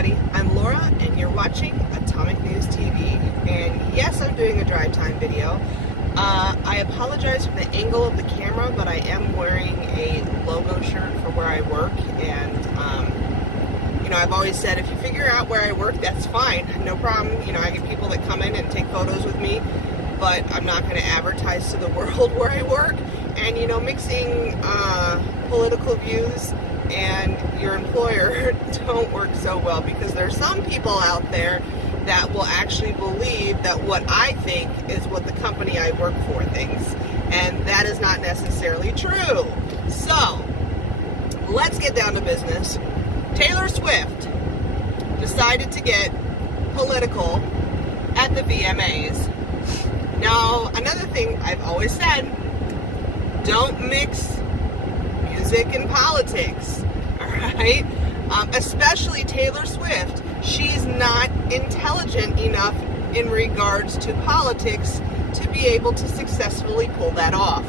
everybody, I'm Laura and you're watching Atomic News TV, and yes, I'm doing a drive time video. I apologize for the angle of the camera, but I am wearing a logo shirt for where I work, and I've always said if you figure out where I work, that's fine, no problem. I get people that come in and take photos with me, but I'm not going to advertise to the world where I work. And mixing political views and your employer don't work so well, because there's some people out there that will actually believe that what I think is what the company I work for thinks, and that is not necessarily true. So let's get down to business. Taylor Swift decided to get political at the VMAs. Now, another thing I've always said, don't mix music and politics, all right? Especially Taylor Swift. She's not intelligent enough in regards to politics to be able to successfully pull that off.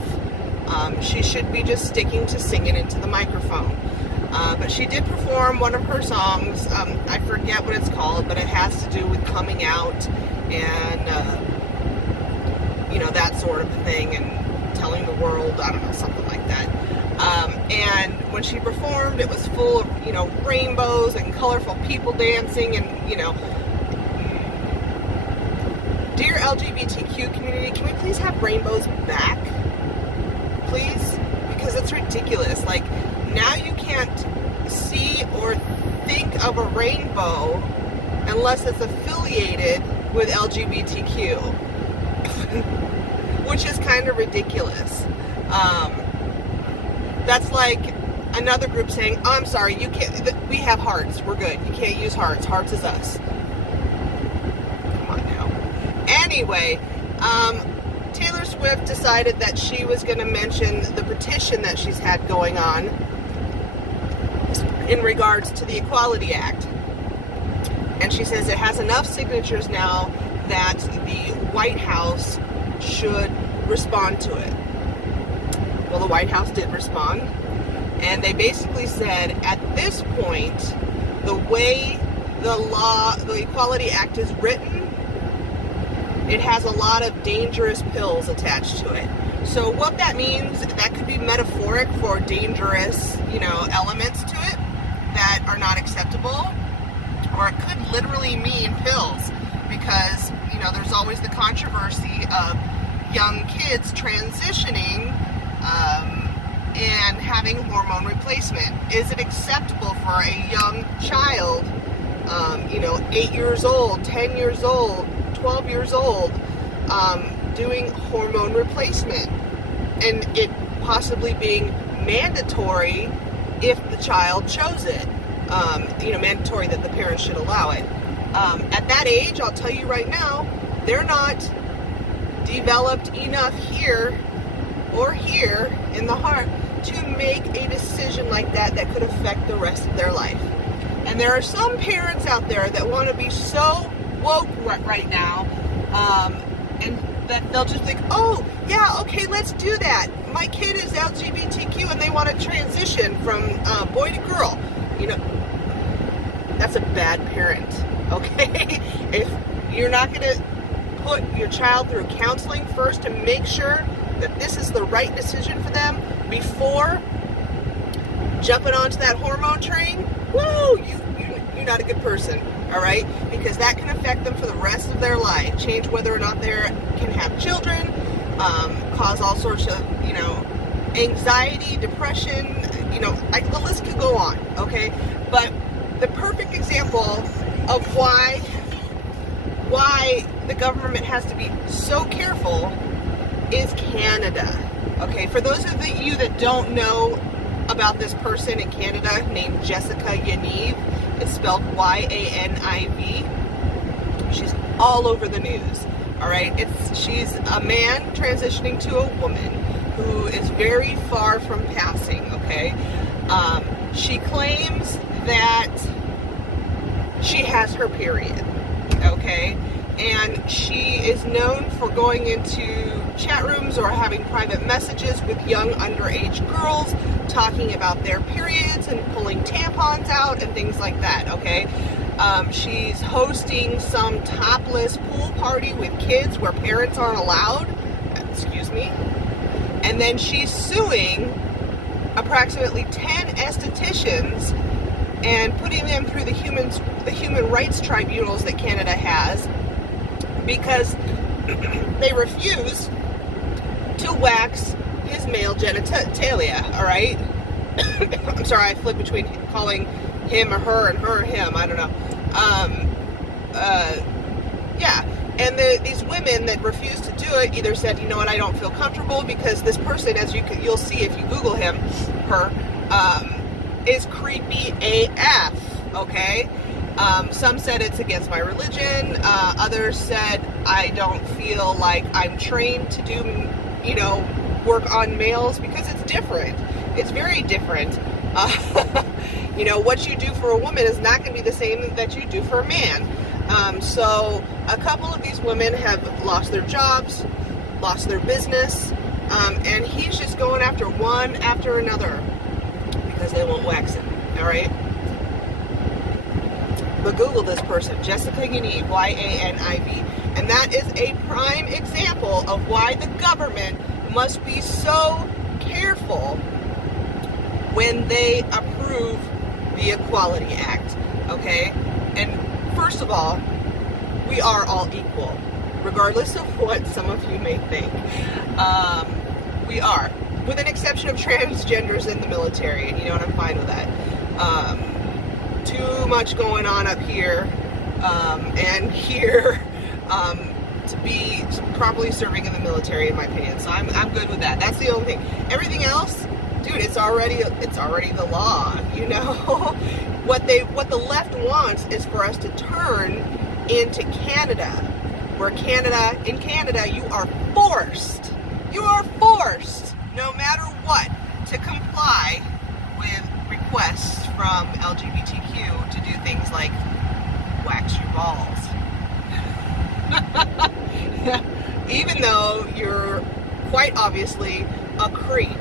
She should be just sticking to singing into the microphone. But she did perform one of her songs. I forget what it's called, but it has to do with coming out and, that sort of thing, and telling the world, I don't know, something like that. And when she performed, it was full of, rainbows and colorful people dancing, and, dear LGBTQ community, can we please have rainbows back? Please? Because it's ridiculous. Like, now you can't see or think of a rainbow unless it's affiliated with LGBTQ, which is kind of ridiculous. That's like another group saying, oh, I'm sorry, you can't, we have hearts, we're good, you can't use hearts, hearts is us. Come on now. Anyway, Taylor Swift decided that she was going to mention the petition that she's had going on in regards to the Equality Act. And she says it has enough signatures now that the White House should respond to it. Well, the White House did respond, and they basically said at this point, the way the Equality Act is written, it has a lot of dangerous pills attached to it. So what that means, that could be metaphoric for dangerous, elements to it that are not acceptable, or it could literally mean pills, because, there's always the controversy of young kids transitioning and having hormone replacement. Is it acceptable for a young child, 8 years old, 10 years old, 12 years old, doing hormone replacement, and it possibly being mandatory if the child chose it, mandatory that the parents should allow it. At that age, I'll tell you right now, they're not developed enough here or here in the heart to make a decision like that could affect the rest of their life. And there are some parents out there that want to be so woke right now, and that they'll just think, oh, yeah, okay, let's do that. My kid is LGBTQ and they want to transition from boy to girl. That's a bad parent, okay? If you're not going to put your child through counseling first to make sure that this is the right decision for them before jumping onto that hormone train, woo, you're not a good person, all right? Because that can affect them for the rest of their life, change whether or not they can have children, cause all sorts of, anxiety, depression, the list could go on, okay? But the perfect example of why the government has to be so careful is Canada. Okay, for those of you that don't know about this person in Canada named Jessica Yaniv, it's spelled Y-A-N-I-V. She's all over the news. All right, she's a man transitioning to a woman who is very far from passing. Okay, she claims that she has her period. Okay. And she is known for going into chat rooms or having private messages with young underage girls, talking about their periods and pulling tampons out and things like that, okay? She's hosting some topless pool party with kids where parents aren't allowed. Excuse me. And then she's suing approximately 10 estheticians and putting them through the human rights tribunals that Canada has because they refuse to wax his male genitalia, all right? I'm sorry, I flip between calling him or her and her or him, I don't know. Yeah, and these women that refused to do it either said, you know what, I don't feel comfortable because this person, as you'll see if you Google him, her, is creepy AF, okay? Some said it's against my religion. Others said I don't feel like I'm trained to do, you know, work on males because it's different. It's very different. You know, what you do for a woman is not going to be the same that you do for a man. So a couple of these women have lost their jobs, lost their business, and he's just going after one after another because they won't wax him, all right? But Google this person, Jessica Yaniv, Y-A-N-I-V, and that is a prime example of why the government must be so careful when they approve the Equality Act, okay? And first of all, we are all equal, regardless of what some of you may think. We are, with an exception of transgenders in the military, and you know what, I'm fine with that. Too much going on up here and here to be properly serving in the military, in my opinion. So I'm good with that. That's the only thing. Everything else, dude, it's already the law. You know, what the left wants is for us to turn into Canada, where in Canada you are forced, no matter what, to comply with requests from LGBTQ to do things like wax your balls. Even though you're quite obviously a creep.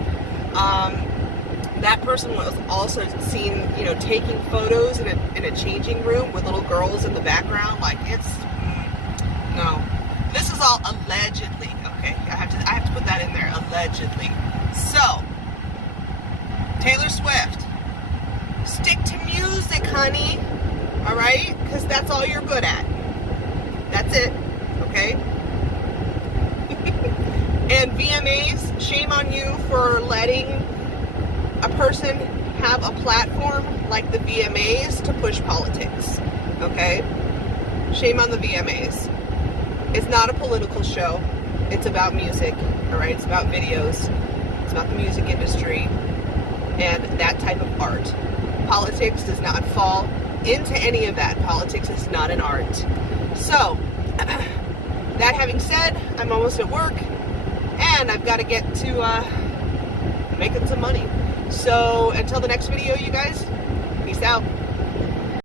That person was also seen, you know, taking photos in a changing room with little girls in the background. Like, it's no. This is all allegedly. Okay, I have to put that in there. Allegedly. So, Taylor Swift, stick to music, honey. All right, because that's all you're good at. That's it. Okay. And VMAs, shame on you for letting a person have a platform like the VMAs to push politics, okay? Shame on the VMAs. It's not a political show. It's about music, all right? It's about videos. It's about the music industry and that type of art. Politics does not fall into any of that. Politics is not an art. So, that having said, I'm almost at work and I've got to get to making some money. So until the next video, you guys, peace out.